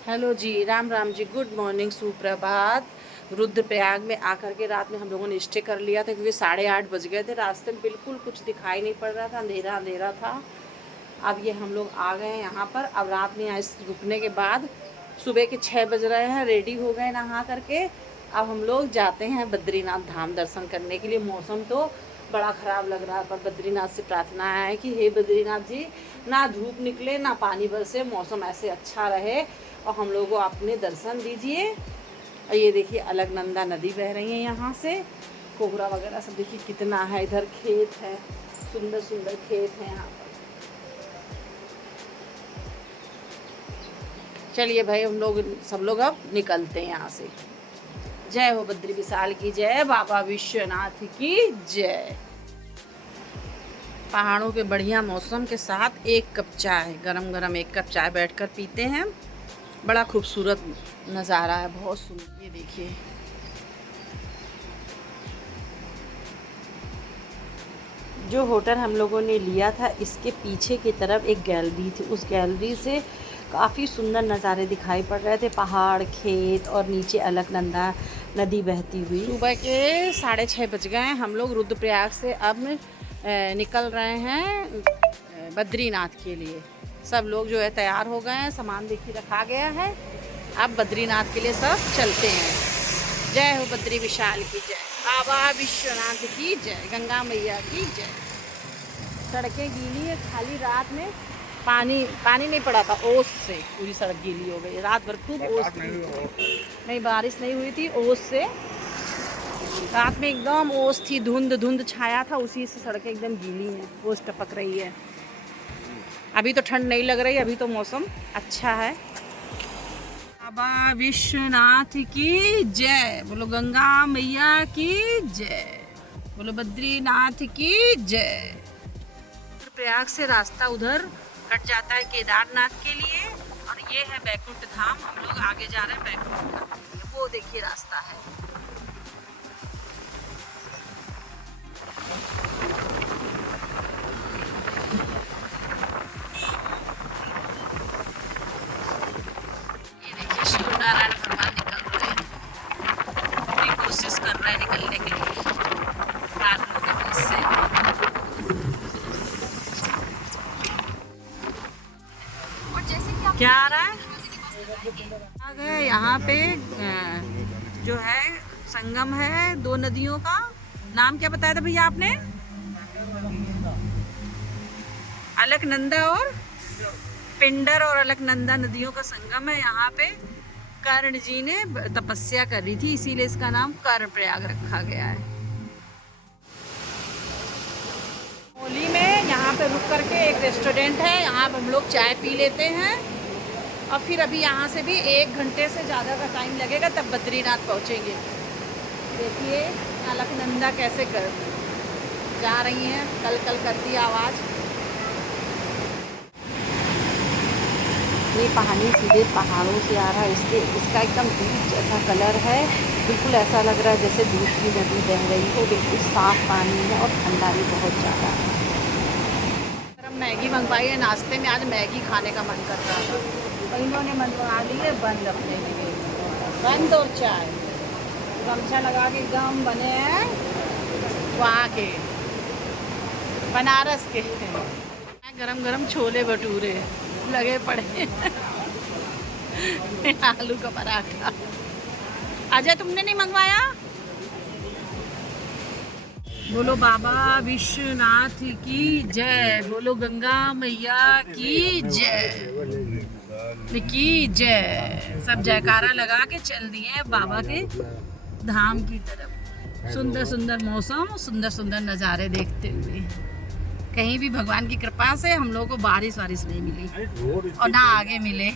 Hello जी, Ram Ram ji, good morning, सुप्रभात। रुद्रप्रयाग में आकर के रात में हम लोगों ने स्टे कर लिया था क्योंकि 8:30 बज गए थे। रास्ते में बिल्कुल कुछ दिखाई नहीं पड़ रहा था, अंधेरा अंधेरा था। अब ये हम लोग आ गए हैं यहाँ पर। अब रात में यहाँ रुकने के बाद सुबह के 6 बज रहे हैं, रेडी हो गए नहा करके। अब हम लोग जाते हैं बद्रीनाथ धाम दर्शन करने के लिए। मौसम तो बड़ा ख़राब लग रहा है, पर बद्रीनाथ से प्रार्थना है कि हे बद्रीनाथ जी, ना धूप निकले ना पानी बरसे, मौसम ऐसे अच्छा रहे और हम लोगों को अपने दर्शन दीजिए। और ये देखिए अलकनंदा नदी बह रही है यहाँ से, कोहरा वगैरह सब देखिए कितना है। इधर खेत है, सुंदर सुंदर खेत है यहाँ पर। चलिए भाई, हम लोग सब लोग अब निकलते हैं यहाँ से। जय हो बद्री विशाल की जय, बाबा विश्वनाथ की जय। पहाड़ों के बढ़िया मौसम के साथ एक कप चाय, गरम गरम एक कप चाय बैठकर पीते हैं। बड़ा खूबसूरत नज़ारा है, बहुत सुंदर। ये देखिए जो होटल हम लोगों ने लिया था, इसके पीछे की तरफ एक गैलरी थी। उस गैलरी से काफ़ी सुंदर नज़ारे दिखाई पड़ रहे थे, पहाड़, खेत और नीचे अलकनंदा नदी बहती हुई। सुबह के 6:30 बज गए हैं। हम लोग रुद्रप्रयाग से अब निकल रहे हैं बद्रीनाथ के लिए। सब लोग जो है तैयार हो गए हैं, सामान देखिए रखा गया है। अब बद्रीनाथ के लिए सब चलते हैं। जय हो बद्री विशाल की जय, बाबा विश्वनाथ की जय, गंगा मैया की जय। सड़कें गीली है, खाली रात में पानी नहीं पड़ा था, ओस से पूरी सड़क गीली हो गई। रात भर खूब ओस थी, नहीं बारिश नहीं हुई थी, ओस से रात में एकदम ओस थी, धुंध धुंध छाया था, उसी से सड़कें एकदम गीली हैं, ओस टपक रही है। अभी तो ठंड नहीं लग रही, अभी तो मौसम अच्छा है। बाबा विश्वनाथ की जय, बोलो गंगा मैया की जय, बोलो बद्रीनाथ की जय। प्रयाग से रास्ता उधर कट जाता है केदारनाथ के लिए, और ये है बैकुंठ धाम। हम लोग आगे जा रहे हैं बैकुंठ धाम के लिए। वो देखिए रास्ता है। ये देखिए सूर्य नारायण भगवान निकल रहे हैं, पूरी कोशिश कर रहे हैं निकलने के लिए बादलों के बीच से। क्या आ रहा है? आ गए यहाँ पे जो है संगम है दो नदियों का। नाम क्या बताया था भैया आपने? अलकनंदा और पिंडर और अलकनंदा नदियों का संगम है यहाँ पे। कर्ण जी ने तपस्या करी थी, इसीलिए इसका नाम कर्ण प्रयाग रखा गया है। होली में यहाँ पे रुक करके एक रेस्टोरेंट है, यहाँ हम लोग चाय पी लेते हैं और फिर अभी यहाँ से भी 1 घंटे से ज़्यादा का टाइम लगेगा, तब बद्रीनाथ पहुँचेंगे। देखिए अलकनंदा कैसे कर जा रही हैं, कल कल करती आवाज़। ये पानी सीधे पहाड़ों से आ रहा है, इसका एकदम दूध जैसा कलर है, बिल्कुल ऐसा लग रहा है जैसे दूध की नदी बह रही हो। बिल्कुल साफ़ पानी है और ठंडा भी बहुत ज़्यादा है। हम मैगी मंगवाई है नाश्ते में, आज मैगी खाने का मन कर रहा था, तो इन्होंने मंगवा ली है बंद अपने लिए, बंद और चाय। गमछा लगा के एकदम बने हैं वहाँ के बनारस के गरम गरम छोले भटूरे लगे पड़े आलू का पराठा। अजय तुमने नहीं मंगवाया? बोलो बाबा विश्वनाथ की जय, बोलो गंगा मैया की जय की जय। सब जयकारा लगा के चल दिए बाबा के धाम की तरफ। सुंदर सुंदर मौसम, सुंदर सुंदर नज़ारे देखते हुए। कहीं भी भगवान की कृपा से हम लोगों को बारिश नहीं मिली और ना आगे मिले।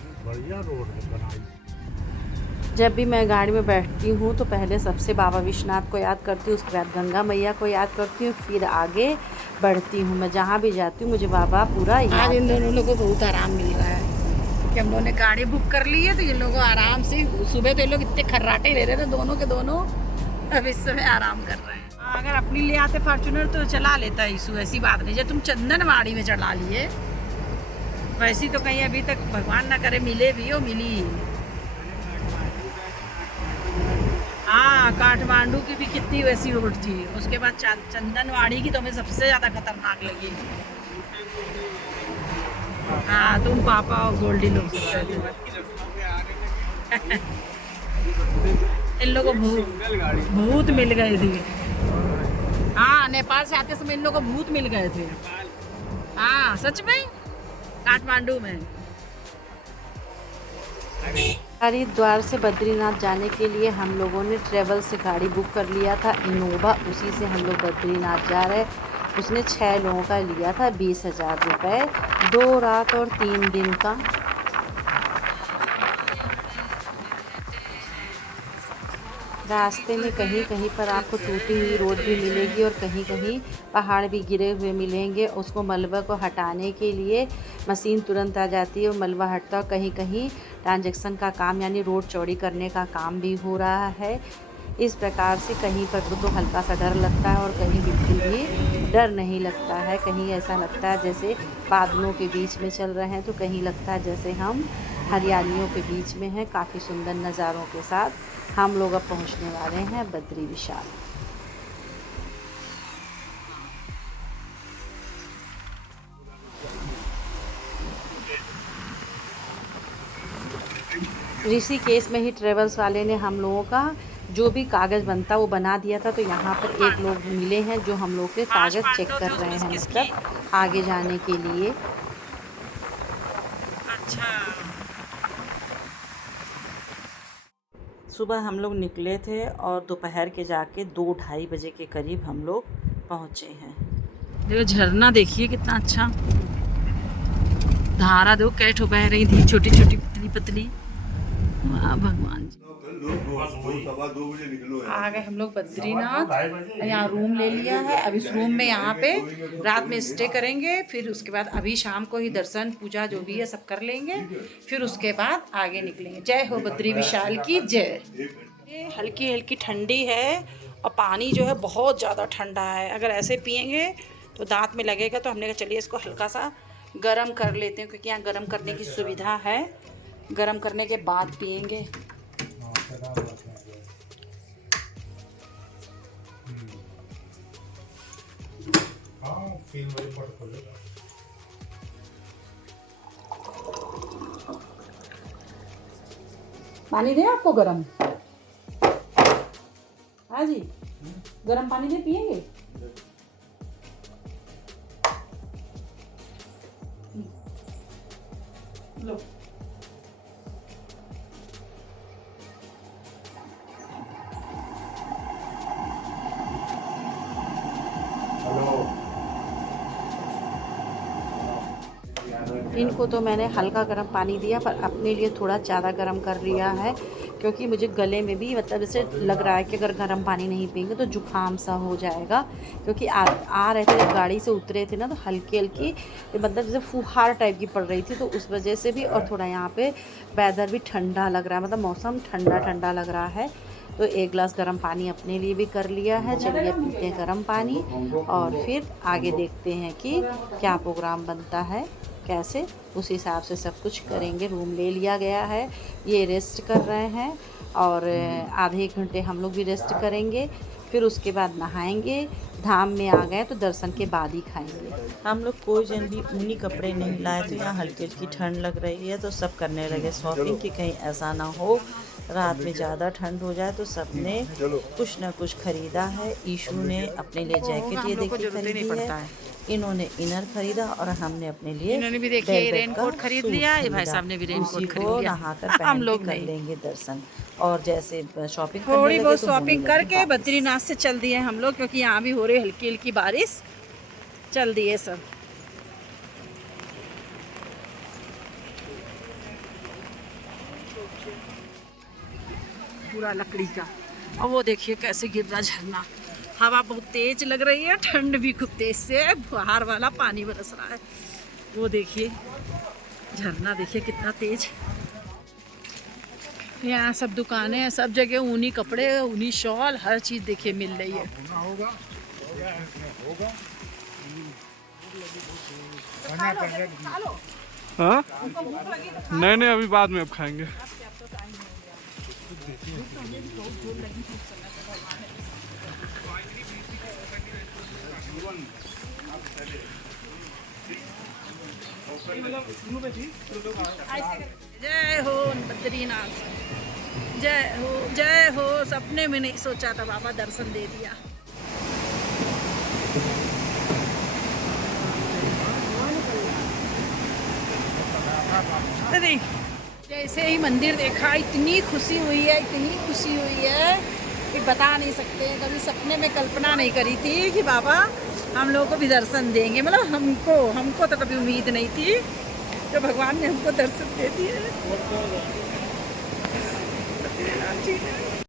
जब भी मैं गाड़ी में बैठती हूँ तो पहले सबसे बाबा विश्वनाथ को याद करती हूँ, उसके बाद गंगा मैया को याद करती हूँ, फिर आगे बढ़ती हूँ। मैं जहाँ भी जाती हूँ मुझे बाबा पूरा याद। आज इन दोनों लोगों को बहुत आराम मिल रहा है कि हम लोगों ने गाड़ी बुक कर ली है, तो ये लोगों आराम से। सुबह तो ये लोग इतने खर्राटे ले रहे थे दोनों के दोनों, अब इस समय आराम कर रहे हैं। अगर अपनी ले आते फॉर्च्यूनर तो चला लेता इशू, ऐसी बात नहीं। जब तुम चंदनवाड़ी में चढ़ा लिए, वैसी तो कहीं अभी तक भगवान ना करे मिले भी हो, मिली। हाँ, काठमांडू की भी कितनी वैसी रोड थी। उसके बाद चंदनवाड़ी की तो हमें सबसे ज्यादा खतरनाक लगी। हाँ, तुम पापा और गोल्डी लोग इन लोगों को भूत मिल गए थे। हाँ, नेपाल से आते समय इन लोगों को भूत मिल गए थे। हाँ, सच में, काठमांडू में। हरिद्वार से बद्रीनाथ जाने के लिए हम लोगों ने ट्रेवल से गाड़ी बुक कर लिया था इनोवा, उसी से हम लोग बद्रीनाथ जा रहे। उसने 6 लोगों का लिया था 20,000 रुपये, 2 रात और 3 दिन का। रास्ते में कहीं कहीं पर आपको टूटी हुई रोड भी मिलेगी और कहीं कहीं पहाड़ भी गिरे हुए मिलेंगे। उसको मलबा को हटाने के लिए मशीन तुरंत आ जाती है और मलबा हटता है। कहीं कहीं ट्रांजैक्शन का काम यानी रोड चौड़ी करने का काम भी हो रहा है। इस प्रकार से कहीं पर तो हल्का सा डर लगता है और कहीं बिल्कुल भी डर नहीं लगता है। कहीं ऐसा लगता है जैसे बादलों के बीच में चल रहे हैं, तो कहीं लगता है जैसे हम हरियालियों के बीच में हैं। काफ़ी सुंदर नज़ारों के साथ हम लोग अब पहुंचने वाले हैं बद्री विशाल। ऋषिकेश में ही ट्रेवल्स वाले ने हम लोगों का जो भी कागज़ बनता वो बना दिया था। तो यहाँ पर एक लोग मिले हैं जो हम लोग के कागज़ चेक कर रहे हैं, मतलब आगे जाने के लिए। अच्छा, सुबह हम लोग निकले थे और दोपहर के जाके 2-2:30 बजे के करीब हम लोग पहुँचे हैं। देखो झरना, देखिए कितना अच्छा। धारा दो कैठ बह रही थी, छोटी छोटी पतली पतली। वाह भगवान जी। आ गए हम लोग बद्रीनाथ, यहाँ रूम ले लिया है। अब इस रूम में यहाँ पे रात में स्टे करेंगे। फिर उसके बाद अभी शाम को ही दर्शन पूजा जो भी है सब कर लेंगे। फिर उसके बाद आगे निकलेंगे। जय हो बद्री विशाल की जय। ये हल्की हल्की ठंडी है और पानी जो है बहुत ज़्यादा ठंडा है। अगर ऐसे पियेंगे तो दांत में लगेगा। तो हमने कहा चलिए इसको हल्का सा गरम कर लेते हैं, क्योंकि यहाँ गरम करने की सुविधा है। गरम करने के बाद पियेंगे। पानी दे आपको गरम? हाँ जी, गरम पानी दे, पियेंगे? लो। इनको तो मैंने हल्का गर्म पानी दिया, पर अपने लिए थोड़ा ज़्यादा गर्म कर लिया है, क्योंकि मुझे गले में भी मतलब जैसे लग रहा है कि अगर गर्म पानी नहीं पिएंगे तो जुकाम सा हो जाएगा। क्योंकि आ रहे थे, जब गाड़ी से उतरे थे ना, तो हल्की हल्की मतलब जैसे फुहार टाइप की पड़ रही थी, तो उस वजह से भी। और थोड़ा यहाँ पे वेदर भी ठंडा लग रहा है, मतलब मौसम ठंडा ठंडा लग रहा है। तो 1 गिलास गर्म पानी अपने लिए भी कर लिया है। चलिए पीते हैं गर्म पानी और फिर आगे देखते हैं कि क्या प्रोग्राम बनता है, कैसे उस हिसाब से सब कुछ करेंगे। रूम ले लिया गया है, ये रेस्ट कर रहे हैं और आधे 1 घंटे हम लोग भी रेस्ट करेंगे। फिर उसके बाद नहाएंगे। धाम में आ गए तो दर्शन के बाद ही खाएंगे। हम लोग कोई जन भी ऊनी कपड़े नहीं लाए थे, यहाँ हल्की हल्की ठंड लग रही है तो सब करने लगे शॉपिंग, कि कहीं ऐसा ना हो रात में ज़्यादा ठंड हो जाए। तो सब ने कुछ ना कुछ खरीदा है। ईशू ने अपने लिए जैकेट ये देखिए खरीदी है, इन्होंने इनर खरीदा और हमने अपने लिए इन्होंने भी देखिए रेनकोट खरीद लिया। ये भाई साहब ने भी रेनकोट खरीद लिया। नहाकर हम लोग कर लेंगे दर्शन। और जैसे शॉपिंग थोड़ी बहुत शॉपिंग करके बद्रीनाथ से चल दिए हम लोग, क्योंकि यहाँ भी हो रही हल्की हल्की बारिश। चल दिए सब। पूरा लकड़ी का। और वो देखिए कैसे गिर रहा झरना। हवा बहुत तेज लग रही है, ठंड भी खूब तेज से है, फुहार वाला पानी बरस रहा है। वो देखिए झरना, देखिए कितना तेज। यहाँ सब दुकानें हैं, सब जगह ऊनी कपड़े, ऊनी शॉल, हर चीज देखिए मिल रही है। हाँ? नहीं नहीं, अभी बाद में अब खाएंगे। जय हो बद्रीनाथ, जय हो। सपने में नहीं सोचा था बाबा दर्शन दे दिया। अरे जैसे ही मंदिर देखा इतनी खुशी हुई है, इतनी खुशी हुई है कि बता नहीं सकते। कभी सपने में कल्पना नहीं करी थी कि बाबा हम लोगों को भी दर्शन देंगे। मतलब हमको तो कभी उम्मीद नहीं थी, तो भगवान ने हमको दर्शन दे दिए।